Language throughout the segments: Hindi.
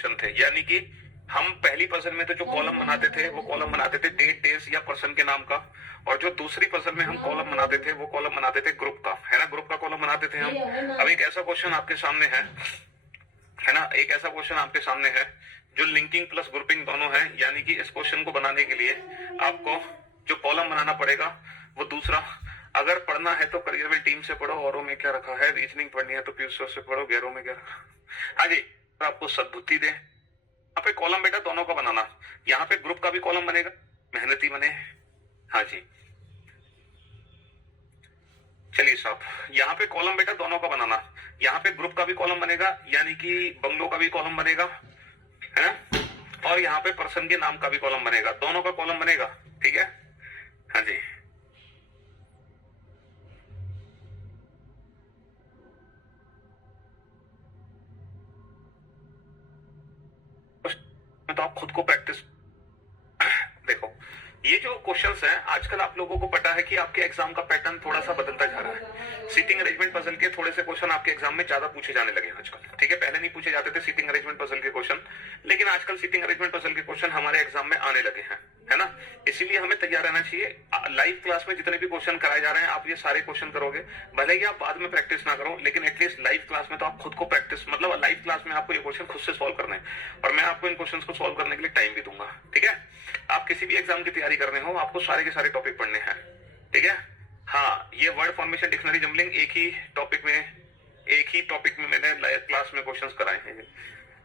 क्वेश्चन थे, यानी कि हम पहली पजल में तो जो कॉलम बनाते थे वो कॉलम बनाते थे डेट, डेज या पर्सन के नाम का, और जो दूसरी पजल में हम कॉलम बनाते थे वो कॉलम बनाते थे ग्रुप का, है ना, ग्रुप का कॉलम बनाते थे हम। अब एक ऐसा क्वेश्चन आपके सामने है ना, एक ऐसा क्वेश्चन आपके सामने है जो लिंकिंग प्लस ग्रुपिंग दोनों है, यानी कि इस क्वेश्चन को बनाने के लिए आपको जो कॉलम बनाना पड़ेगा वो दूसरा, अगर पढ़ना है तो करियर में टीम से पढ़ो, औरों में क्या रखा है, रीजनिंग पढ़नी है तो पीयूष से पढ़ो, गैरों में क्या रखा। हाँ जी, आपको सद्बुद्धि दे, यहाँ पे कॉलम बेटा दोनों का बनाना, यहाँ पे ग्रुप का भी कॉलम बनेगा, मेहनती बने। हाँ जी, चलिए साहब, यहाँ पे कॉलम बेटा दोनों का बनाना, यहाँ पे ग्रुप का भी कॉलम बनेगा, यानी कि बंगलों का भी कॉलम बनेगा, है ना, और यहाँ पे पर्सन के नाम का भी कॉलम बनेगा, दोनों का कॉलम बनेगा, ठीक है। हाँ जी, तो आप खुद को प्रैक्टिस देखो, ये जो क्वेश्चंस हैं आजकल आप लोगों को पता है कि आपके एग्जाम का पैटर्न थोड़ा सा बदलता जा रहा है। सीटिंग अरेंजमेंट पजल के थोड़े से क्वेश्चन आपके एग्जाम में ज्यादा पूछे जाने लगे आजकल, ठीक है। पहले नहीं पूछे जाते थे सीटिंग अरेंजमेंट पजल के क्वेश्चन, लेकिन आजकल सीटिंग अरेंजमेंट पजल के क्वेश्चन हमारे एग्जाम में आने लगे हैं, है ना। इसीलिए हमें तैयार रहना चाहिए। लाइव क्लास में जितने भी क्वेश्चन कराए जा रहे हैं आप ये सारे क्वेश्चन करोगे, भले ही आप बाद में प्रैक्टिस ना करो, लेकिन एटलीस्ट लाइव क्लास में तो आप खुद को प्रैक्टिस, मतलब लाइव क्लास में आपको ये क्वेश्चन खुद से सॉल्व करने हैं, और मैं आपको इन क्वेश्चन को सॉल्व करने के लिए टाइम भी दूंगा, ठीक है। आप किसी भी एग्जाम की तैयारी कर रहे हो आपको सारे के सारे टॉपिक पढ़ने हैं, ठीक है। हाँ, ये वर्ड फॉर्मेशन, डिक्शनरी, जम्बलिंग एक ही टॉपिक में मैंने क्लास में क्वेश्चंस कराए हैं।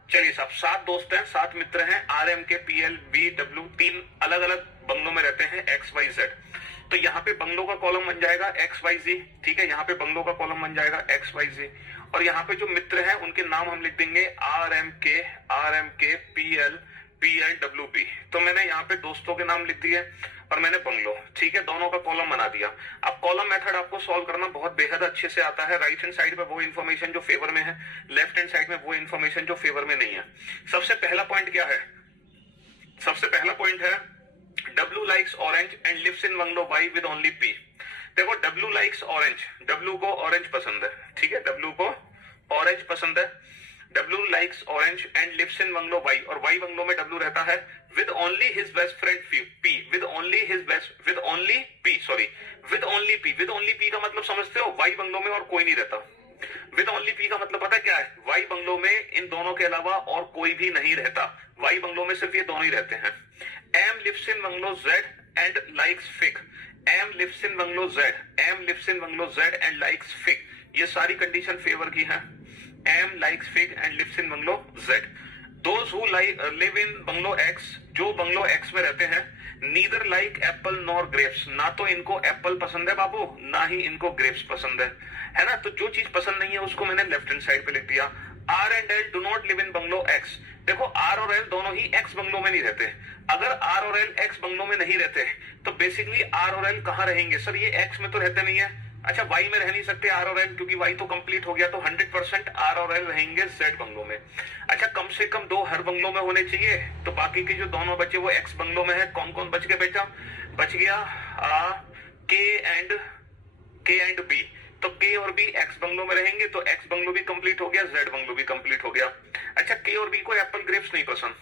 चलिए साहब, 7 दोस्त हैं, 7 मित्र हैं, आरएम के पीएल बी डब्ल्यू, 3 अलग अलग बंगलों में रहते हैं, एक्स वाई जेड। तो यहाँ पे बंगलों का कॉलम बन जाएगा एक्स वाई जी, ठीक है, यहाँ पे बंगलों का कॉलम बन जाएगा एक्स वाई जी, और यहाँ पे जो मित्र हैं उनके नाम हम लिख देंगे आर एम के पीएल डब्ल्यू बी। तो मैंने यहाँ पे दोस्तों के नाम लिख दिए और मैंने बंगलो, ठीक है, दोनों का कॉलम बना दिया। अब कॉलम मेथड आपको सॉल्व करना बहुत बेहद अच्छे से आता है। राइट हैंड साइड पे वो इन्फॉर्मेशन जो फेवर में है, लेफ्ट हैंड साइड में वो इन्फॉर्मेशन जो फेवर में नहीं है। सबसे पहला पॉइंट क्या है, सबसे पहला पॉइंट है W likes orange and lives in bungalow Y with only P। देखो, W likes orange, W को ऑरेंज पसंद है, ठीक है, W को ऑरेंज पसंद है, W likes orange and lives in bungalow Y, और Y बंगलो में W रहता है with only his best friend P, with only P का मतलब समझते हो, Y बंगलो में और कोई नहीं रहता। विद ओनली पी का मतलब पता है क्या है, वाई बंगलो में इन दोनों के अलावा और कोई भी नहीं रहता, वाई बंगलो में सिर्फ ये दोनों ही रहते हैं। M lives in bungalow Z and likes fig, M lives in bungalow Z and likes fig, ये सारी कंडीशन फेवर की है। M likes fig and lives in bungalow Z. Those who live in bungalow X, जो बंगलो एक्स में रहते हैं, neither like apple nor grapes, ना तो इनको एप्पल पसंद है बाबू, ना ही इनको ग्रेप्स पसंद है ना। तो जो चीज पसंद नहीं है उसको मैंने लेफ्ट हैंड साइड पे लिख दिया। R and L do not live in bungalow X. देखो, आर और एल दोनों ही एक्स बंगलो में नहीं रहते। अगर आर और एल एक्स बंगलो में नहीं रहते तो बेसिकली आर और एल कहां रहेंगे, सर ये एक्स में तो रहते नहीं है। अच्छा, वाई में रह नहीं सकते आर और एल, क्योंकि वाई तो कंप्लीट हो गया, तो 100% आर और एल रहेंगे जेड बंगलो में। अच्छा, कम से कम 2 हर बंगलो में होने चाहिए, तो बाकी के जो दोनों बचे वो एक्स बंगलो में है। कौन कौन बच गए बेटा, बच गया के एंड बी, तो के और बी एक्स बंगलो में रहेंगे, तो एक्स बंगलो भी कंप्लीट हो गया, जेड बंगलो भी कंप्लीट हो गया। अच्छा, के और बी को एप्पल ग्रेप्स नहीं पसंद,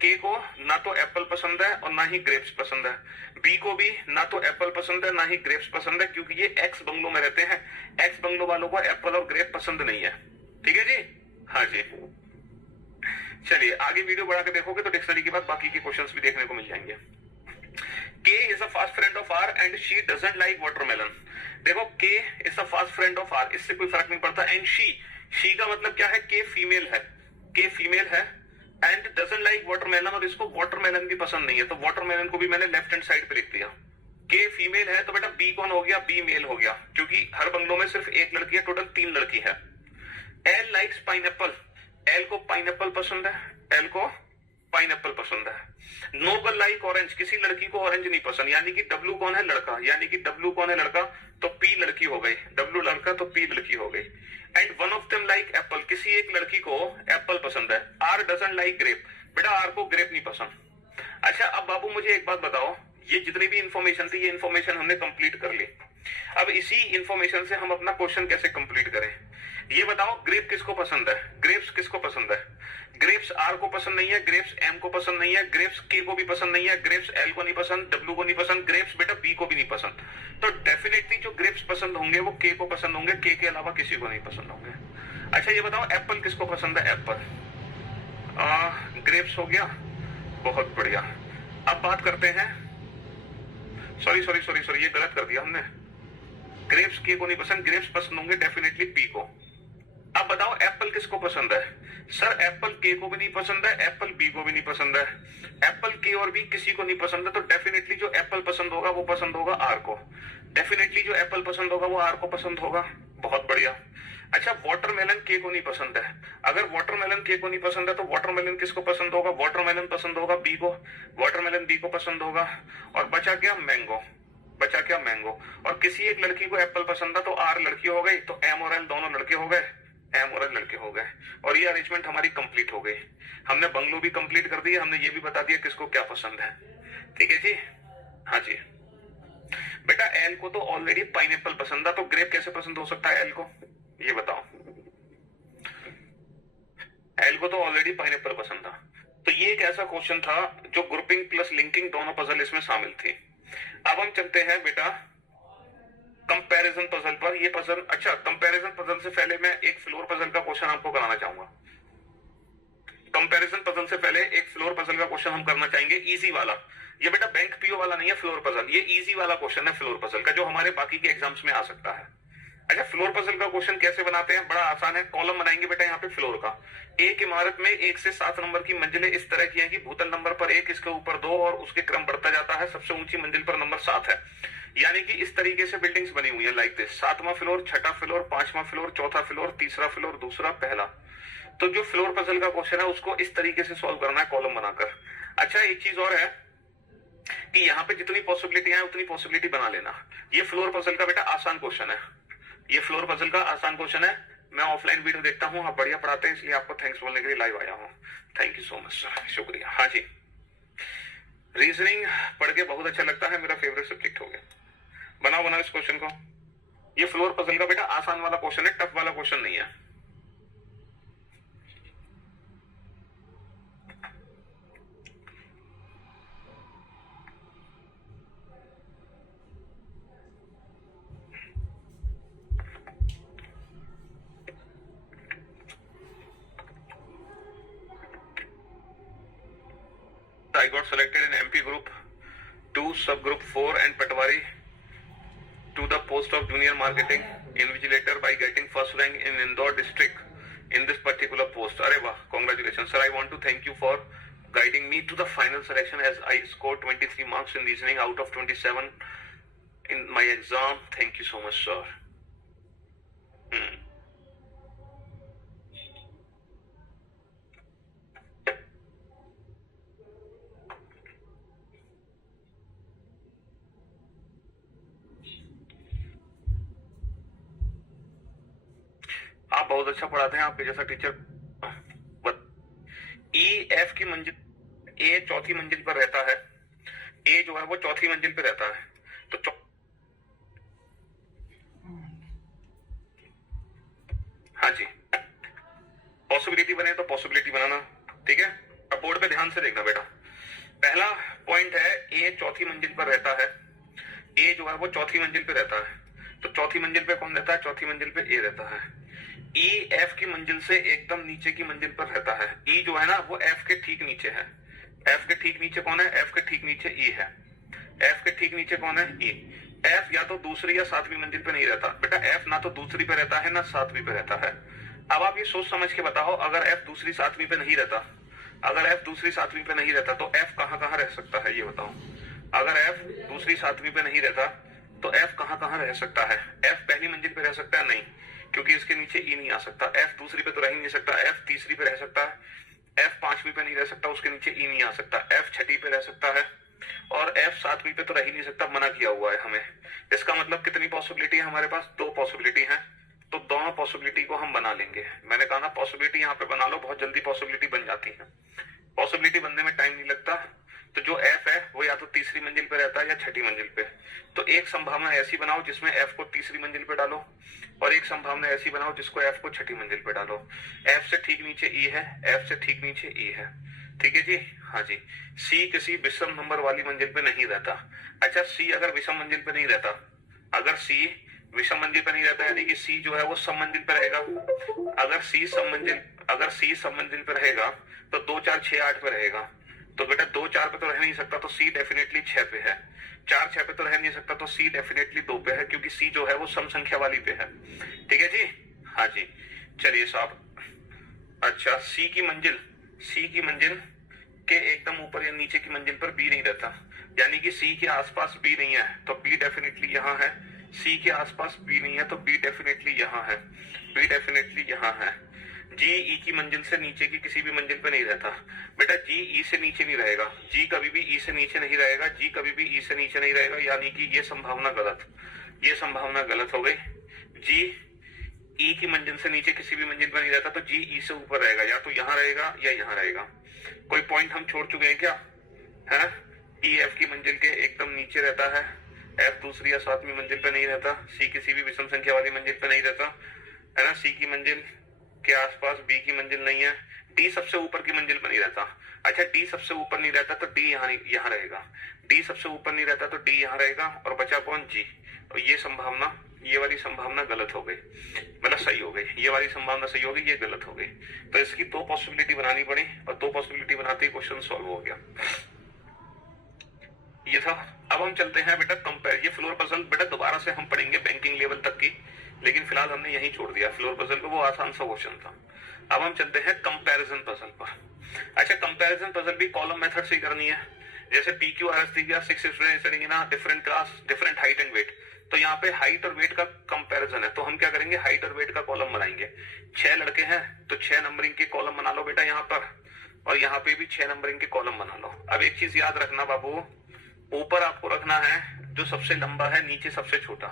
के को ना तो एप्पल पसंद है और ना ही ग्रेप्स पसंद है, बी को भी ना तो एप्पल पसंद है ना ही ग्रेप्स पसंद है, क्योंकि ये एक्स बंगलो में रहते हैं। एक्स बंगलो वालों को एप्पल और ग्रेप पसंद नहीं है, ठीक है जी। हाँ जी, चलिए आगे वीडियो बढ़ा के देखोगे तो डिक्शनरी के बाद बाकी के क्वेश्चंस भी देखने को मिल जाएंगे। K is a fast friend of R and she doesn't like watermelon। देखो, K is a fast friend of R, इससे कोई फर्क नहीं पड़ता। एंड she का मतलब क्या है, K फीमेल है, एंड डजंट लाइक वाटरमेलन, और इसको वाटरमेलन भी पसंद नहीं है, तो वाटरमेलन को भी मैंने लेफ्ट हैंड साइड पे लिख दिया। K फीमेल है तो बेटा B कौन हो गया, B मेल हो गया, क्योंकि हर बंगलों में सिर्फ एक लड़की है, टोटल 3 लड़की है। L लाइक्स पाइनएप्पल, L को पाइनएप्पल पसंद है, L को पाइनएप्पल पसंद है। नोबल लाइक ऑरेंज, किसी लड़की को ऑरेंज नहीं पसंद, यानी कि W कौन है, लड़का, यानी कि W कौन है, लड़का, तो P लड़की हो गई, W लड़का तो P लड़की हो गई। And one of them like Apple, किसी एक लड़की को एप्पल पसंद है। R डजंट लाइक ग्रेप, बेटा R को ग्रेप नहीं पसंद। अच्छा, अब बाबू मुझे एक बात बताओ, ये जितनी भी इंफॉर्मेशन थी ये इंफॉर्मेशन हमने कंप्लीट कर ली, अब इसी इंफॉर्मेशन से हम अपना क्वेश्चन कैसे कंप्लीट करें? ये बताओ, ग्रेप किसको पसंद है? ग्रेप्स किसको पसंद है? ग्रेप्स आर को पसंद नहीं है, ग्रेप्स एम को पसंद नहीं है, ग्रेप्स के को भी पसंद नहीं है, ग्रेप्स एल को नहीं पसंद, डब्ल्यू को नहीं पसंद, ग्रेप्स बेटा बी को भी नहीं पसंद। तो डेफिनेटली जो ग्रेप्स पसंद होंगे वो के को पसंद होंगे, के अलावा किसी को नहीं पसंद होंगे। अच्छा ये बताओ, एप्पल किसको पसंद है? एप्पल, ग्रेप्स हो गया, बहुत बढ़िया। अब बात करते हैं, सॉरी ये गलत कर दिया हमने, ग्रेप्स के को नहीं पसंद, ग्रेप्स पसंद होंगे डेफिनेटली पी को। अब बताओ एप्पल किसको पसंद है? सर एप्पल के को भी नहीं पसंद है, एप्पल बी को भी नहीं पसंद है, एप्पल के और बी किसी को नहीं पसंद है। तो डेफिनेटली जो एप्पल पसंद होगा वो पसंद होगा आर को, डेफिनेटली जो एप्पल पसंद होगा वो आर को पसंद होगा। बहुत बढ़िया। अच्छा वाटरमेलन के को नहीं पसंद है, अगर वाटरमेलन के को नहीं पसंद है तो वाटरमेलन किसको पसंद होगा? वाटरमेलन पसंद होगा बी को, वाटरमेलन बी को पसंद होगा। और बचा क्या? मैंगो, बचा क्या? मैंगो। और किसी एक लड़की को एप्पल पसंद है तो आर लड़की हो गई, तो एम और एल दोनों लड़के हो गए, एम और एल लड़के हो गए। और ये अरेंजमेंट हमारी कंप्लीट हो गई। हमने बंगलो भी कंप्लीट कर दिया, हमने ये भी बता दिया किसको क्या पसंद है। ठीक है जी, हाँ जी। बेटा एल को तो ऑलरेडी पाइनएप्पल पसंद है, तो ग्रेप कैसे पसंद हो सकता है एल को? ये बताओ, एल को तो ऑलरेडी पाइनएप्पल पसंद था। तो ये एक ऐसा क्वेश्चन था जो ग्रुपिंग प्लस लिंकिंग दोनों पजल इसमें शामिल थी। अब हम चलते हैं बेटा कंपैरिजन पजल पर। ये पजल, अच्छा कंपैरिजन पजल से पहले मैं एक फ्लोर पजल का क्वेश्चन आपको कराना चाहूंगा। कंपैरिजन पजल से पहले एक फ्लोर पजल का क्वेश्चन हम करना चाहेंगे, इजी वाला। ये बेटा बैंक पीओ वाला नहीं है फ्लोर पजल, ये इजी वाला क्वेश्चन है फ्लोर पजल का, जो हमारे बाकी के एग्जाम्स में आ सकता है। अच्छा फ्लोर पजल का क्वेश्चन कैसे बनाते हैं? बड़ा आसान है। कॉलम बनाएंगे बेटा यहाँ पे फ्लोर का। एक इमारत में 1 से 7 नंबर की मंजिलें इस तरह की हैं कि भूतल नंबर पर 1, इसके ऊपर 2 और उसके क्रम बढ़ता जाता है। सबसे ऊंची मंजिल पर नंबर 7 है। यानी कि इस तरीके से बिल्डिंग्स बनी हुई है लाइक दिस। 7वां फ्लोर, 6ठा फ्लोर, 5वां फ्लोर, 4था फ्लोर, 3रा फ्लोर, दूसरा, पहला। तो जो फ्लोर पजल का क्वेश्चन है उसको इस तरीके से सॉल्व करना है कॉलम बनाकर। अच्छा एक चीज और है कि यहाँ पे जितनी पॉसिबिलिटी है उतनी पॉसिबिलिटी बना लेना। ये फ्लोर पजल का बेटा आसान क्वेश्चन है, ये फ्लोर पजल का आसान क्वेश्चन है। मैं ऑफलाइन वीडियो देखता हूँ, आप बढ़िया पढ़ाते हैं, इसलिए आपको थैंक्स बोलने के लिए लाइव आया हूँ। Thank you so much sir, शुक्रिया। हाँ जी, रीजनिंग पढ़ के बहुत अच्छा लगता है, मेरा फेवरेट सब्जेक्ट हो गया। बनाओ इस क्वेश्चन को। ये फ्लोर पजल का बेटा आसान वाला क्वेश्चन है, टफ वाला क्वेश्चन नहीं है। I got selected in MP group 2, subgroup 4 and Patwari to the post of junior marketing invigilator by getting first rank in Indore district in this particular post. Arey wah, congratulations sir. I want to thank you for guiding me to the final selection as I scored 23 marks in reasoning out of 27 in my exam. Thank you so much sir. आप बहुत अच्छा पढ़ाते हैं, आपके जैसा टीचर। ई एफ की मंजिल, ए चौथी मंजिल पर रहता है, ए जो है वो चौथी मंजिल पे रहता है। तो हाँ जी, पॉसिबिलिटी बने तो पॉसिबिलिटी बनाना, ठीक है। अब बोर्ड पे ध्यान से देखना बेटा। पहला पॉइंट है ए चौथी मंजिल पर रहता है, ए जो है वो चौथी मंजिल पे रहता है। तो चौथी मंजिल पे कौन रहता है? चौथी मंजिल पे ए रहता है। ई एफ की मंजिल से एकदम नीचे की मंजिल पर रहता है। ई जो है ना वो एफ के ठीक नीचे है। एफ के ठीक नीचे कौन है? एफ के ठीक नीचे ई है। एफ के ठीक नीचे कौन है? ई। एफ या तो दूसरी या सातवीं मंजिल पे नहीं रहता बेटा। एफ ना तो दूसरी पे रहता है ना सातवीं पे रहता है। अब आप ये सोच समझ के बताओ, अगर एफ दूसरी सातवीं पे नहीं रहता, अगर एफ दूसरी सातवीं पे नहीं रहता तो एफ कहां कहां रह सकता है? ये बताओ। अगर एफ दूसरी सातवीं पे नहीं रहता तो एफ कहां कहां रह सकता है? एफ पहली मंजिल पे रह सकता है? नहीं, क्योंकि इसके नीचे ई नहीं आ सकता। एफ दूसरी पे तो रह ही नहीं सकता। एफ तीसरी पे रह सकता है। एफ पांचवी पे नहीं रह सकता, उसके नीचे ई नहीं आ सकता। एफ छठी पे रह सकता है और एफ सातवीं पे तो रह ही नहीं सकता, मना किया हुआ है हमें। इसका मतलब कितनी पॉसिबिलिटी है हमारे पास? 2 पॉसिबिलिटी है। तो दोनों पॉसिबिलिटी को हम बना लेंगे। मैंने कहा ना पॉसिबिलिटी यहाँ पे बना लो, बहुत जल्दी पॉसिबिलिटी बन जाती है। पॉसिबिलिटी बनने में टाइम नहीं लगता। तो जो एफ है वो या तो तीसरी मंजिल पे रहता है या है छठी मंजिल पे। तो एक संभावना ऐसी बनाओ जिसमें एफ को तीसरी मंजिल पे डालो, और एक संभावना ऐसी बनाओ जिसको एफ को छठी मंजिल पे डालो। एफ से ठीक नीचे ई है, एफ से ठीक नीचे ई है, ठीक है जी। हाँ जी, सी किसी विषम नंबर वाली मंजिल पे नहीं रहता। अच्छा, सी अगर विषम मंजिल पे नहीं रहता, अगर सी विषम मंजिल पे नहीं रहता यानी कि सी जो है वो सम मंजिल पे रहेगा। अगर सी सम मंजिल पे रहेगा तो 2 4 6 8 पे रहेगा। तो बेटा 2 4 पे तो रह नहीं सकता, तो सी डेफिनेटली 6 पे है। 4 6 पे तो रह नहीं सकता, तो सी डेफिनेटली 2 पे है, क्योंकि सी जो है वो सम संख्या वाली पे है। ठीक है जी। हाँ जी, चलिए साहब। अच्छा, सी की मंजिल के एकदम ऊपर या नीचे की मंजिल पर बी नहीं रहता, यानी कि सी के आसपास बी नहीं है, तो बी डेफिनेटली यहाँ है। सी के आसपास बी नहीं है तो बी डेफिनेटली यहाँ है, बी डेफिनेटली यहाँ है। जी ई की मंजिल से नीचे की किसी भी मंजिल पे नहीं रहता। बेटा जी ई से नीचे नहीं रहेगा, जी कभी भी ई से नीचे नहीं रहेगा, जी कभी भी ई से नीचे नहीं रहेगा, यानी कि ये संभावना गलत हो गई। जी ई की मंजिल से नीचे किसी भी मंजिल पर नहीं रहता, तो जी ई से ऊपर रहेगा, या तो यहाँ रहेगा या यहाँ रहेगा। कोई पॉइंट हम छोड़ चुके हैं क्या? है ई एफ की मंजिल के एकदम नीचे रहता है, एफ दूसरी या सातवीं मंजिल पे नहीं रहता, सी किसी भी विषम संख्या वाली मंजिल पे नहीं रहता, है ना। सी की मंजिल के आसपास बी की मंजिल नहीं है, डी सबसे ऊपर की मंजिल पर नहीं रहता। अच्छा, डी सबसे ऊपर नहीं रहता तो डी यहाँ रहेगा, डी सबसे ऊपर नहीं रहता तो डी यहाँ रहेगा, और बचा कौन? जी। और ये वाली संभावना गलत हो गई, मतलब सही हो गई। ये वाली संभावना सही हो गई, ये गलत हो गई। तो इसकी 2 पॉसिबिलिटी बनानी पड़ी, और 2 पॉसिबिलिटी बनाते ही क्वेश्चन सॉल्व हो गया। ये था। अब हम चलते हैं बेटा कंपेयर। ये फ्लोर पजल बेटा दोबारा से हम पढ़ेंगे बैंकिंग लेवल तक की, लेकिन फिलहाल हमने यही छोड़ दिया फ्लोर पजल को, वो आसान सा क्वेश्चन था। अब हम चलते हैं कंपैरिजन पजल पर। अच्छा, कंपैरिजन पजल भी कॉलम मेथड से ही करनी है। जैसे PQRS दी गया 6 स्टूडेंट्स ना, different class, different height and weight. तो यहाँ पे हाइट और वेट का कंपैरिजन है, तो हम क्या करेंगे? हाइट और वेट का कॉलम बनाएंगे। 6 लड़के हैं तो 6 नंबरिंग के कॉलम बना लो बेटा यहाँ पर, और यहाँ पे भी 6 नंबरिंग के कॉलम बना लो। अब एक चीज याद रखना बाबू, ऊपर आपको रखना है जो सबसे लंबा है, नीचे सबसे छोटा।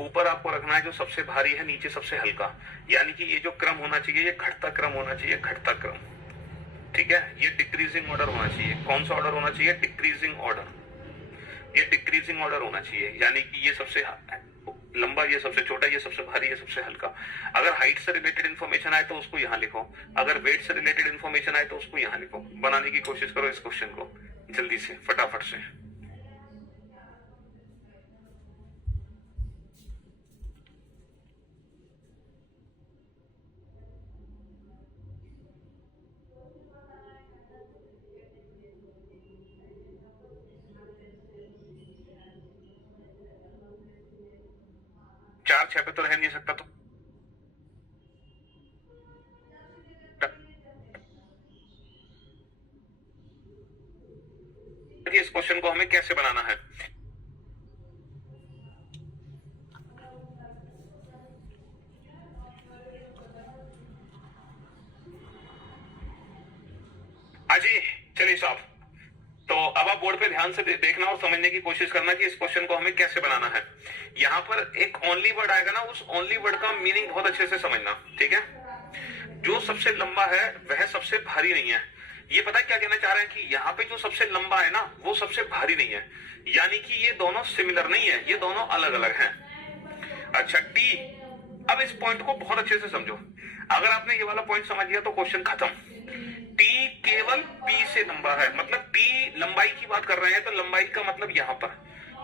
ऊपर आपको रखना है जो सबसे भारी है, नीचे सबसे हल्का। यानी कि ये जो क्रम होना चाहिए, ये घटता क्रम होना चाहिए, घटता क्रम। ठीक है, ये डिक्रीजिंग ऑर्डर होना चाहिए। कौन सा ऑर्डर होना चाहिए? Decreasing order. ये डिक्रीजिंग ऑर्डर होना चाहिए, यानी कि ये सबसे लंबा, ये सबसे छोटा, ये सबसे भारी, ये सबसे हल्का। अगर हाइट से रिलेटेड इन्फॉर्मेशन आए तो उसको यहाँ लिखो, अगर वेट से रिलेटेड इन्फॉर्मेशन आए तो उसको यहाँ लिखो। बनाने की कोशिश करो इस क्वेश्चन को जल्दी से, फटाफट से। चार 6 पे तो रह नहीं सकता, तो इस क्वेश्चन को हमें कैसे बनाना है। अजी चलिए साहब, तो अब आप बोर्ड पे ध्यान से देखना और समझने की कोशिश करना कि इस क्वेश्चन को हमें कैसे बनाना है। यहाँ पर एक ओनली वर्ड आएगा ना, उस ओनली वर्ड का मीनिंग बहुत अच्छे से समझना, ठीक है। जो सबसे लंबा है वह सबसे भारी नहीं है। ये पता है क्या कहना चाह रहे हैं कि यहाँ पे जो सबसे लंबा है ना वो सबसे भारी नहीं है, यानी कि ये दोनों सिमिलर नहीं है, ये दोनों अलग अलग हैं। अच्छा, टी। अब इस पॉइंट को बहुत अच्छे से समझो। अगर आपने ये वाला पॉइंट समझ लिया तो क्वेश्चन खत्म। टी केवल पी से लंबा है, मतलब टी लंबाई की बात कर रहे हैं, तो लंबाई का मतलब यहाँ पर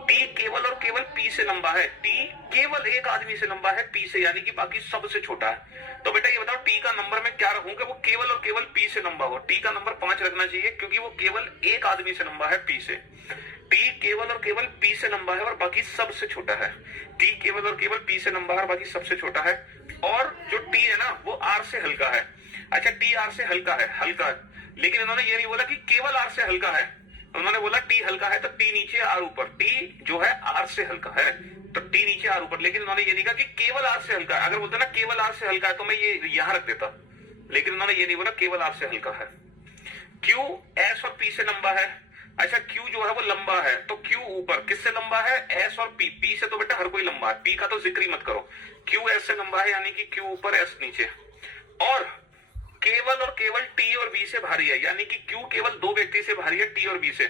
टी केवल और केवल पी से लंबा है। टी केवल एक आदमी से लंबा है पी से, यानी कि बाकी सबसे छोटा है। तो बेटा ये बताओ टी का नंबर में क्या रखूं कि वो केवल और केवल पी से लंबा हो? टी का नंबर 5 रखना चाहिए, क्योंकि वो केवल एक आदमी से लंबा है पी से। टी केवल और केवल पी से लंबा है और बाकी सबसे छोटा है। टी केवल और केवल पी से लंबा है और बाकी सबसे छोटा है। और जो टी है ना वो आर से हल्का है। अच्छा, टी आर से हल्का है, लेकिन इन्होंने ये नहीं बोला कि केवल आर से हल्का है, उन्होंने बोला टी हल्का है तो टी नीचे आर ऊपर। टी जो है आर से हल्का है तो टी नीचे आर ऊपर, लेकिन उन्होंने ये नहीं कहा कि केवल आर से हल्का है। अगर बोलते ना केवल आर से हल्का है तो मैं ये यहां रख देता, लेकिन उन्होंने ये नहीं बोला केवल आर से हल्का है। क्यू एस और पी से लंबा है। अच्छा, क्यू जो है वो लंबा है, तो क्यू ऊपर किससे लंबा है? एस और पी। पी से तो बेटा हर कोई लंबा है, पी का तो जिक्र ही मत करो। क्यू एस से लंबा है, यानी कि क्यू ऊपर एस नीचे। और केवल टी और बी से भारी है, यानी कि क्यू केवल 2 व्यक्ति से भारी है, टी और बी से।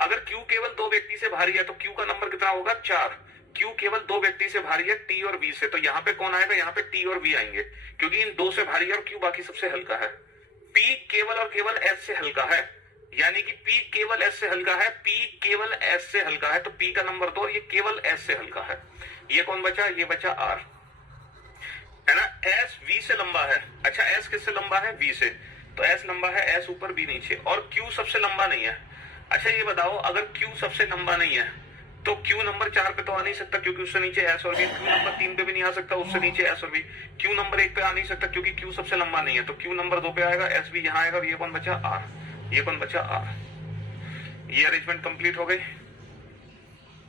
अगर Q केवल दो व्यक्ति से भारी है तो Q का नंबर कितना होगा 4। Q केवल दो व्यक्ति से भारी है T और V से, तो यहाँ पे कौन आएगा, यहाँ पे T और V आएंगे क्योंकि इन दो से भारी है और Q बाकी सबसे हल्का है। P केवल और केवल S से हल्का है, यानी कि P केवल S से हल्का है, P केवल S से हल्का है, तो P का नंबर 2 और ये केवल S से हल्का है। ये कौन बचा, ये बचा R, है ना। S V से लंबा है। अच्छा S किससे लंबा है, V से, तो S लंबा है, S ऊपर V नीचे, और Q सबसे लंबा नहीं है। अच्छा ये बताओ, अगर Q सबसे लंबा नहीं है तो Q नंबर 4 पे तो आ नहीं सकता क्योंकि उससे नीचे S और V, Q नंबर 3 पे भी नहीं आ सकता, उससे नीचे S और V, Q नंबर 1 पे आ नहीं सकता क्योंकि Q सबसे लंबा नहीं है, तो Q नंबर 2 पे आएगा, S भी यहाँ आएगा, और ये कौन बचा, R, ये कौन बचा, R। ये अरेंजमेंट कंप्लीट हो गई।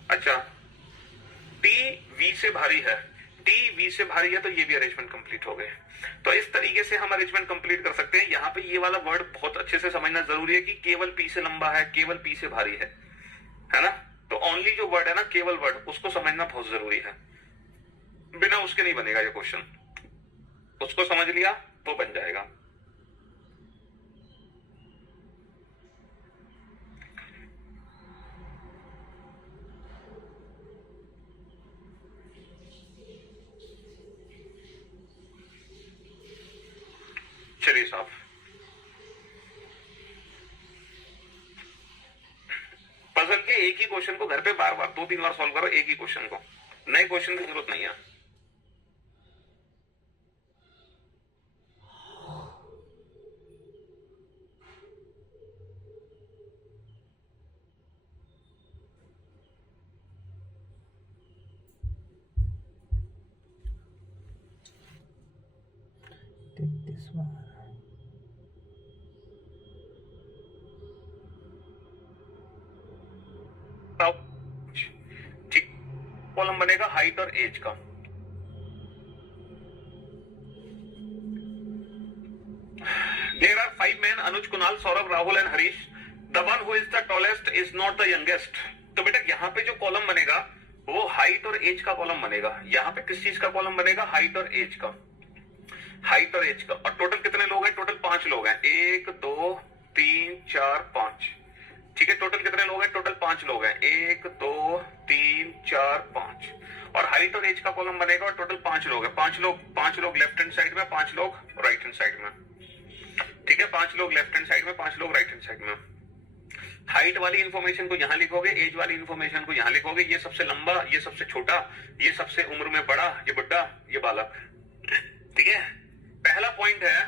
अच्छा T V से भारी है, T V से भारी है, तो ये भी अरेंजमेंट कंप्लीट हो गए। तो इस तरीके से हम अरेंजमेंट कंप्लीट कर सकते हैं। यहाँ पे ये वाला वर्ड बहुत अच्छे से समझना जरूरी है कि केवल P से लंबा है, केवल P से भारी है ना। तो ओनली जो वर्ड है ना, केवल वर्ड, उसको समझना बहुत जरूरी है, बिना उसके नहीं बनेगा ये क्वेश्चन। उसको समझ लिया तो बन जाएगा। चलिए साहब, पजल के एक ही क्वेश्चन को घर पे बार बार 2-3 बार सॉल्व करो, एक ही क्वेश्चन को, नए क्वेश्चन की जरूरत नहीं है। ठीक, कॉलम बनेगा हाइट और एज का। There are 5 men, Anuj, Kunal, Saurabh, Rahul and Harish. The one who is the tallest is not the youngest. तो बेटा यहाँ पे जो कॉलम बनेगा वो हाइट और एज का कॉलम बनेगा। यहाँ पे किस चीज का कॉलम बनेगा, हाइट और एज का, हाइट और एज का। और टोटल कितने लोग हैं, टोटल 5 लोग हैं, 1 2 3 4 5, ठीक है। टोटल कितने लोग हैं, टोटल 5 लोग हैं, 1 2 3 4 5। और हाइट और एज का कॉलम बनेगा और टोटल 5 लोग हैं, 5 लोग लेफ्ट हैंड साइड में, 5 लोग राइट हैंड साइड में, ठीक है। 5 लोग लेफ्ट हैंड साइड में, 5 लोग राइट हैंड साइड में। हाइट वाली इंफॉर्मेशन को यहां लिखोगे, एज वाली इंफॉर्मेशन को यहां लिखोगे। ये सबसे लंबा, ये सबसे छोटा, ये सबसे उम्र में बड़ा, ये बुड्ढा, ये बालक, ठीक है। पहला पॉइंट है,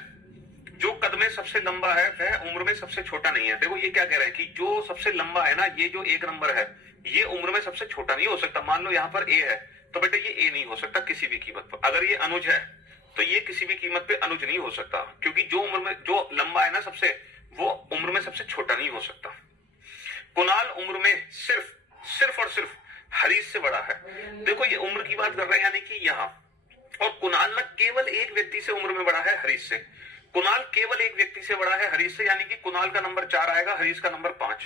जो कद में सबसे लंबा है वह उम्र में सबसे छोटा नहीं है। देखो ये क्या कह रहा है कि जो सबसे लंबा है ना, ये जो 1 नंबर है, ये उम्र में सबसे छोटा नहीं हो सकता। मान लो यहाँ पर ए है, तो बेटा ये ए नहीं हो सकता किसी भी कीमत पर। अगर ये अनुज है तो ये किसी भी कीमत पे अनुज नहीं हो सकता, क्योंकि जो उम्र में जो लंबा है ना सबसे, वो उम्र में सबसे छोटा नहीं हो सकता। कुणाल उम्र में सिर्फ और सिर्फ हरीश से बड़ा है। देखो ये उम्र की बात कर रहे हैं, यानी कि यहाँ, और कुणाल ना केवल एक व्यक्ति से उम्र में बड़ा है, हरीश से। कुणाल केवल एक व्यक्ति से बड़ा है, हरीश से, यानी कि कुणाल का नंबर 4 आएगा, हरीश का नंबर 5।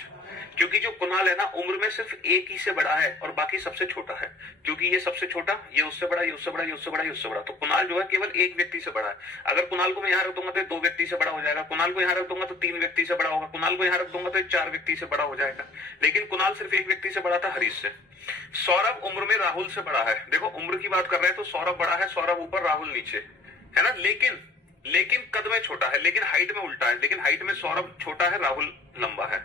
क्योंकि जो कुणाल है ना, उम्र में सिर्फ एक ही से बड़ा है और बाकी सबसे छोटा है। क्योंकि ये सबसे छोटा, ये उससे बड़ा, ये उससे बड़ा, ये उससे बड़ा, ये उससे बड़ा, तो कुणाल जो है केवल एक व्यक्ति से बड़ा है। अगर कुणाल को मैं यहाँ रख दूंगा तो 2 व्यक्ति से बड़ा हो जाएगा, कुणाल को यहाँ रख दूंगा तो 3 व्यक्ति से बड़ा होगा, कुणाल को यहाँ रख दूंगा तो 4 व्यक्ति से बड़ा हो जाएगा। लेकिन कुणाल सिर्फ एक व्यक्ति से बड़ा था, हरीश से। सौरभ उम्र में राहुल से बड़ा है। देखो उम्र की बात कर रहे हैं तो सौरभ बड़ा है, सौरभ ऊपर, राहुल नीचे, है ना। लेकिन कद में छोटा है, लेकिन हाइट में उल्टा है। लेकिन हाइट में सौरभ छोटा है, राहुल लंबा है।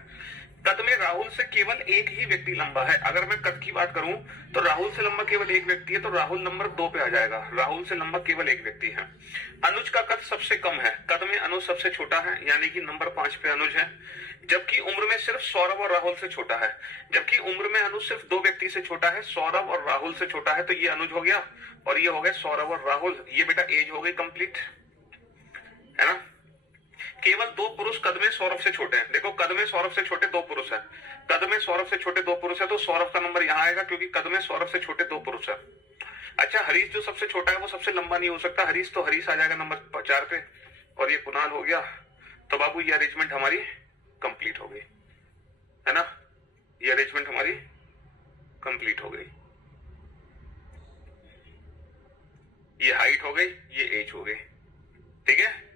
कद में राहुल से केवल एक ही व्यक्ति लंबा है। अगर मैं कद की बात करूं तो राहुल से लंबा केवल एक व्यक्ति है, तो राहुल नंबर 2 पे आ जाएगा। राहुल से लंबा केवल एक व्यक्ति है। अनुज का कद सबसे कम है, कद में अनुज सबसे छोटा है, यानी कि नंबर 5 पे अनुज है। जबकि उम्र में सिर्फ सौरभ और राहुल से छोटा है। जबकि उम्र में अनुज सिर्फ 2 व्यक्ति से छोटा है, सौरभ और राहुल से छोटा है। तो ये अनुज हो गया और ये हो गया सौरभ और राहुल। ये बेटा एज हो गई कंप्लीट, है ना। केवल 2 पुरुष कद में सौरभ से छोटे हैं। देखो कद में सौरभ से छोटे 2 पुरुष हैं, कद में सौरभ से छोटे 2 पुरुष है, तो सौरभ का नंबर यहाँ आएगा क्योंकि कद में सौरभ से छोटे 2 पुरुष है। अच्छा हरीश जो सबसे छोटा है वो सबसे लंबा नहीं हो सकता, हरीश तो हरीश आ जाएगा नंबर 4 पे, और ये कुणाल हो गया। तो बाबू ये अरेंजमेंट हमारी कंप्लीट हो गई, है ना। ये अरेंजमेंट हमारी कंप्लीट हो गई। ये हाइट हो गई, ये एज हो गई, ठीक है।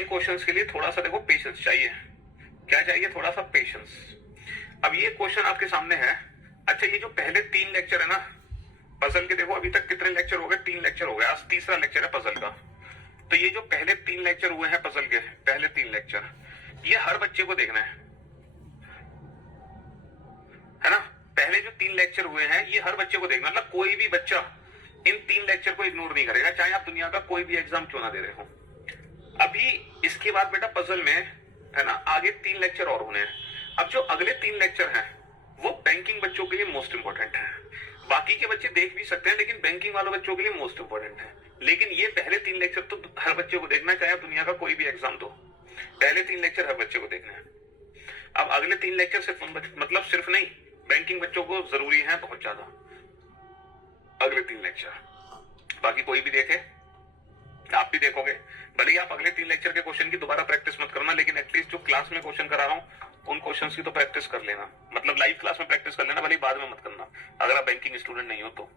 इन क्वेश्चंस के लिए थोड़ा सा देखो पेशेंस चाहिए। क्या चाहिए? थोड़ा सा पेशेंस। अब ये क्वेश्चन आपके सामने है। अच्छा, ये जो पहले 3 लेक्चर है ना पजल के, देखो अभी तक कितने लेक्चर हो गए? 3 लेक्चर हो गए, आज तीसरा लेक्चर है पजल का। तो ये जो पहले 3 लेक्चर हुए हैं पजल के, पहले 3 लेक्चर, ये हर बच्चे को देखना है ना। पहले जो 3 लेक्चर हुए हैं ये हर बच्चे को देखना, मतलब कोई भी बच्चा इन 3 लेक्चर को इग्नोर नहीं करेगा, चाहे आप दुनिया का कोई भी एग्जाम क्यों ना दे रहे हो। अभी इसके बाद बेटा पजल में है ना आगे 3 लेक्चर और होने हैं। अब जो अगले 3 लेक्चर हैं वो बैंकिंग बच्चों के लिए मोस्ट इंपॉर्टेंट है। बाकी के बच्चे देख भी सकते हैं लेकिन बैंकिंग वालों बच्चों के लिए मोस्ट इंपॉर्टेंट है। लेकिन ये पहले 3 लेक्चर तो हर बच्चे को देखना है, चाहे आप दुनिया का कोई भी एग्जाम दो, पहले 3 लेक्चर हर बच्चे को देखना है। अब अगले 3 लेक्चर सिर्फ मतलब सिर्फ नहीं, बैंकिंग बच्चों को जरूरी है बहुत ज्यादा अगले 3 लेक्चर। बाकी कोई भी देखे, आप भी देखोगे, भले ही आप अगले 3 लेक्चर के क्वेश्चन की दोबारा प्रैक्टिस मत करना, लेकिन एटलीस्ट जो क्लास में क्वेश्चन करा रहा हूं उन क्वेश्चंस की तो प्रैक्टिस कर लेना, मतलब लाइव क्लास में प्रैक्टिस कर लेना, भले ही बाद में मत करना अगर आप बैंकिंग स्टूडेंट नहीं हो तो।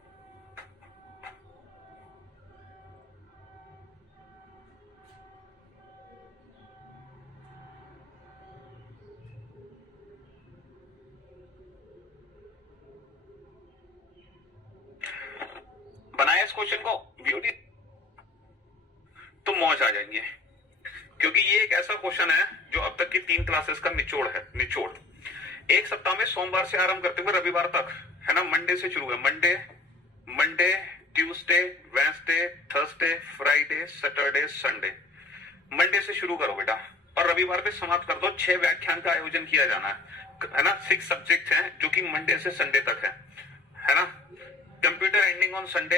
बनाया इस क्वेश्चन को वीओडी तो मौज आ जाएंगे, क्योंकि ये एक ऐसा क्वेश्चन है जो अब तक की 3 क्लासेस का निचोड़ है। निचोड़ एक सप्ताह में सोमवार से आरंभ करते हुए रविवार तक, है ना, मंडे से शुरू है। Monday Tuesday Wednesday Thursday Friday Saturday Sunday. Monday से शुरू करो बेटा और रविवार पे समाप्त कर दो। 6 व्याख्यान का आयोजन किया जाना है ना। 6 सब्जेक्ट हैं जो कि मंडे से संडे तक है ना। Computer ending on Sunday,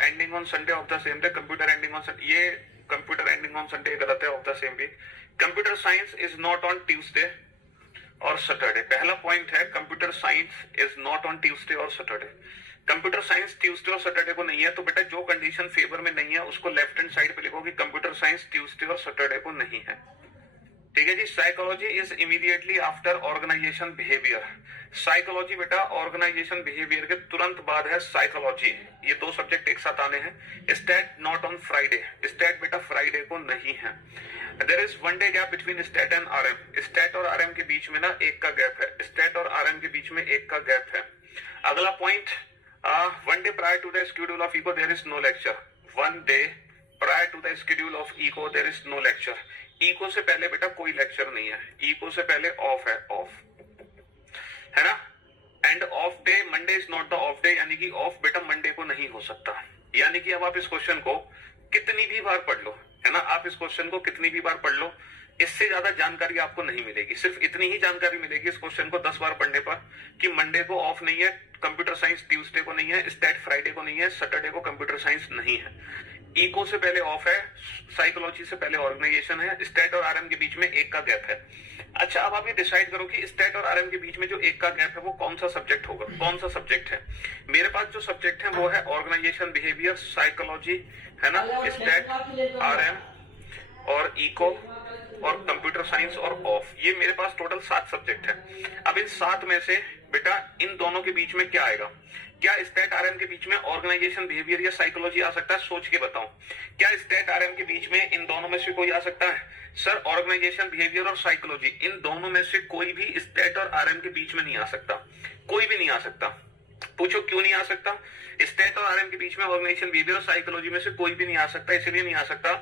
ending on Sunday of the same day. Computer ending on Sunday, ये कंप्यूटर एंडिंग ऑन संडे गलत है, of the same week. Computer science is not on Tuesday और सैटरडे। पहला पॉइंट है computer science is not on Tuesday और सैटरडे। कंप्यूटर साइंस ट्यूसडे और सैटरडे को नहीं है, तो बेटा जो कंडीशन फेवर में नहीं है उसको लेफ्ट हैंड साइड पे लिखो कि कंप्यूटर साइंस ट्यूसडे और सैटरडे को नहीं है। ठीक है जी। Psychology is immediately after organisation behaviour. Psychology बेटा ऑर्गेनाइजेशन बिहेवियर के तुरंत बाद है साइकोलॉजी। ये 2 सब्जेक्ट एक साथ आने हैं। Stat not on Friday. Stat बेटा फ्राइडे को नहीं है। There is 1 day gap between stat and RM. Stat और आरएम के बीच में ना 1 का गैप है। स्टैट और आरएम के बीच में 1 का गैप है। अगला point, 1 day prior to the schedule of eco there is no lecture. 1 day prior to the schedule of eco there is no lecture. Eco से पहले बेटा कोई लेक्चर नहीं है। इको से पहले ऑफ है, ऑफ है ना। End of day, Monday is not the of day, यानी कि ऑफ बेटा मंडे को नहीं हो सकता। यानी कि अब आप इस क्वेश्चन को कितनी भी बार पढ़ लो, है ना, आप इस क्वेश्चन को कितनी भी बार पढ़ लो, इससे ज्यादा जानकारी आपको नहीं मिलेगी। सिर्फ इतनी ही जानकारी मिलेगी इस क्वेश्चन को 10 बार पढ़ने पर कि मंडे को ऑफ नहीं है, कंप्यूटर साइंस ट्यूसडे को नहीं है, स्टैट फ्राइडे को नहीं है, सैटरडे को कंप्यूटर साइंस नहीं है। इको से पहले ऑफ है, साइकोलॉजी से पहले ऑर्गेनाइजेशन है, स्टैट और आरएम के बीच में 1 का गैप है। अच्छा, अब आप ये डिसाइड करो कि स्टैट और आरएम के बीच में जो 1 का गैप है वो कौन सा सब्जेक्ट होगा, कौन सा सब्जेक्ट है। मेरे पास जो सब्जेक्ट है वो है ऑर्गेनाइजेशन बिहेवियर, साइकोलॉजी, है ना, स्टैट, आरएम और इको और कंप्यूटर साइंस और ऑफ। ये मेरे पास टोटल 7 सब्जेक्ट है। अब इन 7 में से बेटा इन दोनों के बीच में क्या आएगा? क्या स्टैट आरएम के बीच में ऑर्गेनाइजेशन बिहेवियर या साइकोलॉजी आ सकता है? सोच के बताओ, क्या स्टैट आरएम के बीच में इन दोनों में से कोई आ सकता है? सर ऑर्गेनाइजेशन बिहेवियर और साइकोलॉजी, इन दोनों में से कोई भी स्टैट और आरएम के बीच में नहीं आ सकता। कोई भी नहीं आ सकता। पूछो क्यों नहीं आ सकता? स्टैट और आरएम के बीच में ऑर्गेनाइजेशन बिहेवियर और साइकोलॉजी में से कोई भी नहीं आ सकता। इसलिए नहीं आ सकता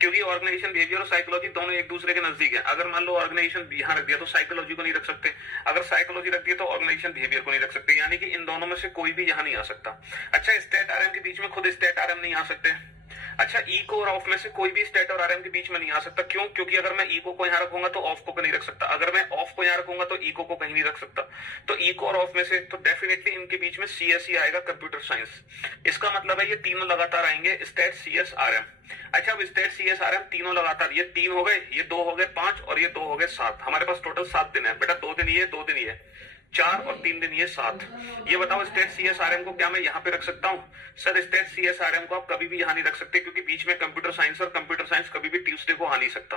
क्योंकि ऑर्गेनाइजेशन बिहेवियर और साइकोलॉजी दोनों एक दूसरे के नजदीक है। अगर मान लो ऑर्गेनाइजेशन यहां रख दिया तो साइकोलॉजी को नहीं रख सकते, अगर साइकोलॉजी रख दिया तो ऑर्गेनाइजेशन बिहेवियर को नहीं रख सकते, यानी कि इन दोनों में से कोई भी यहां नहीं आ सकता। अच्छा, स्टैट आरएम के बीच में खुद स्टैट आरएम नहीं आ सकते। अच्छा, इको और ऑफ में से कोई भी स्टैट और आरएम के बीच में नहीं आ सकता। क्यों? क्योंकि अगर मैं इको को यहां रखूंगा तो ऑफ को नहीं रख सकता, अगर मैं ऑफ को यहां रखूंगा तो इको को कहीं नहीं रख सकता। तो इको और ऑफ में से तो डेफिनेटली इनके बीच में सीएस ही आएगा, कंप्यूटर साइंस। इसका मतलब है ये तीनों लगातार आएंगे, स्टैट सीएस आरएम। अच्छा, अब स्टैट सीएस आरएम तीनों लगातार, ये 3 हो गए, ये 2 हो गए 5 और ये 2 हो गए 7। हमारे पास टोटल 7 दिन है बेटा। 2 दिन ये, 2 दिन ये, 4 और 3 दिन ये 7। ये बताओ स्टैट सीएसआरएम को क्या मैं यहाँ पे रख सकता हूँ? सर स्टैट सीएसआरएम को आप कभी भी यहाँ नहीं रख सकते क्योंकि बीच में कंप्यूटर साइंस और कंप्यूटर साइंस कभी भी ट्यूसडे को आ नहीं सकता,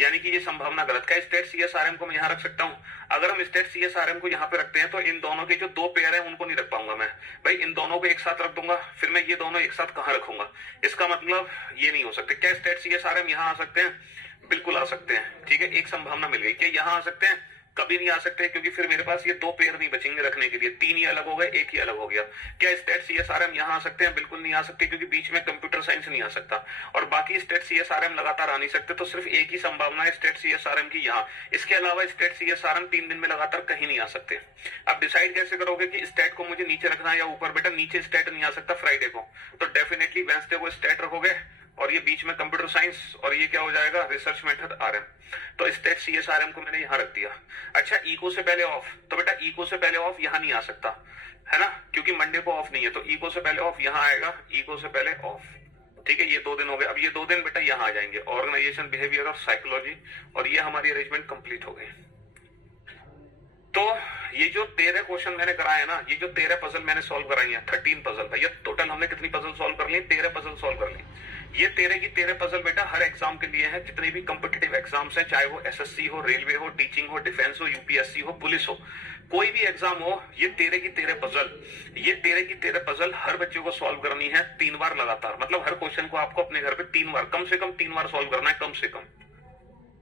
यानी कि ये संभावना गलत। क्या स्टैट सीएसआरएम को मैं यहाँ रख सकता हूँ? अगर हम स्टैट सीएसआरएम को यहाँ पे रखते हैं तो इन दोनों के जो 2 पेयर है उनको नहीं रख पाऊंगा मैं। भाई इन दोनों को एक साथ रख दूंगा, फिर मैं ये दोनों एक साथ कहाँ रखूंगा? इसका मतलब ये नहीं हो सकते। क्या स्टैट सीएसआरएम यहाँ आ सकते हैं? बिल्कुल आ सकते हैं, ठीक है, एक संभावना मिल गई। क्या यहाँ आ सकते हैं? कभी नहीं आ सकते, क्योंकि फिर मेरे पास ये 2 पेयर नहीं बचेंगे रखने के लिए। 3 ही अलग हो गए, 1 ही अलग हो गया। क्या स्टेट सीएसआरएम यहाँ आ सकते हैं? बिल्कुल नहीं आ सकते, क्योंकि बीच में कंप्यूटर साइंस नहीं आ सकता, और बाकी स्टेट सीएसआरएम लगातार आ नहीं सकते। तो सिर्फ एक ही संभावना है स्टेट सीएसआरएम की यहाँ। इसके अलावा स्टेट सीएसआरएम 3 दिन में लगातार कहीं नहीं आ सकते। अब डिसाइड कैसे करोगे कि स्टेट को मुझे नीचे रखना है या ऊपर? बेटा नीचे स्टेट नहीं आ सकता फ्राइडे को, तो डेफिनेटली वेंसडे को स्टेट रखोगे, और ये बीच में कंप्यूटर साइंस, और ये क्या हो जाएगा? Research method RM. तो स्टेट सीएसआरएम को मैंने यहां रख दिया। अच्छा, इको से पहले ऑफ, तो बेटा इको से पहले ऑफ यहां नहीं आ सकता है ना, क्योंकि मंडे को ऑफ नहीं है, तो इको से पहले ऑफ यहां आएगा, इको से पहले ऑफ। ठीक है, ये 2 दिन हो गए। अब ये 2 दिन बेटा यहां आ जाएंगे, ऑर्गेनाइजेशन, बिहेवियर और साइकोलॉजी, और ये हमारी अरेंजमेंट कंप्लीट हो गई। तो ये जो 13 क्वेश्चन मैंने कराए हैं ना, ये जो 13 पजल मैंने सॉल्व कराई है, 13 पजल भैया, टोटल हमने कितनी पजल सॉल्व कर ली? 13 पजल सॉल्व कर ली। ये 13 की 13 पजल बेटा हर एग्जाम के लिए है, जितने भी कॉम्पिटिटिव एग्जाम्स हैं, चाहे वो एसएससी हो, रेलवे हो, टीचिंग हो, डिफेंस हो, यूपीएससी हो, पुलिस हो, कोई भी एग्जाम हो, ये 13 की 13 पजल, ये 13 की 13 पजल हर बच्चे को सॉल्व करनी है 3 बार लगातार। मतलब हर क्वेश्चन को आपको अपने घर पे 3 बार, कम से कम 3 बार सॉल्व करना है, कम से कम।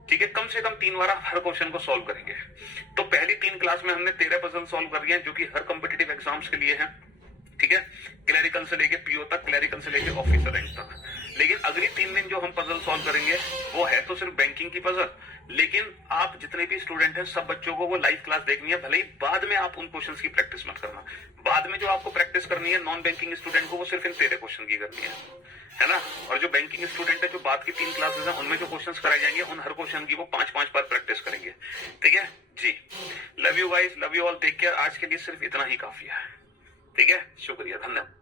ठीक है, कम से कम 3 बार आप हर क्वेश्चन को सॉल्व करेंगे। तो पहली 3 क्लास में हमने 13 पजल सॉल्व कर दिए हैं, जो कि हर कॉम्पिटिटिव एग्जाम्स के लिए है। ठीक है, क्लरिकल से लेके पीओ तक, क्लरिकल से लेके ऑफिसर रैंक तक। लेकिन अगली 3 दिन जो हम पजल सॉल्व करेंगे वो है तो सिर्फ बैंकिंग की पजल, लेकिन आप जितने भी स्टूडेंट हैं सब बच्चों को वो लाइव क्लास देखनी है। भले ही बाद में आप उन क्वेश्चंस की प्रैक्टिस मत करना, बाद में जो आपको प्रैक्टिस करनी है नॉन बैंकिंग स्टूडेंट को, वो सिर्फ इन 13 क्वेश्चन की करनी है ना। और जो बैंकिंग स्टूडेंट है, जो बाद की 3 क्लासेस हैं, उनमें जो क्वेश्चंस कराए जाएंगे, उन हर क्वेश्चन की वो 5-5 बार प्रैक्टिस करेंगे। ठीक है जी, love you guys, love you all, take care. आज के लिए सिर्फ इतना ही काफी है। ठीक है, शुक्रिया, धन्यवाद।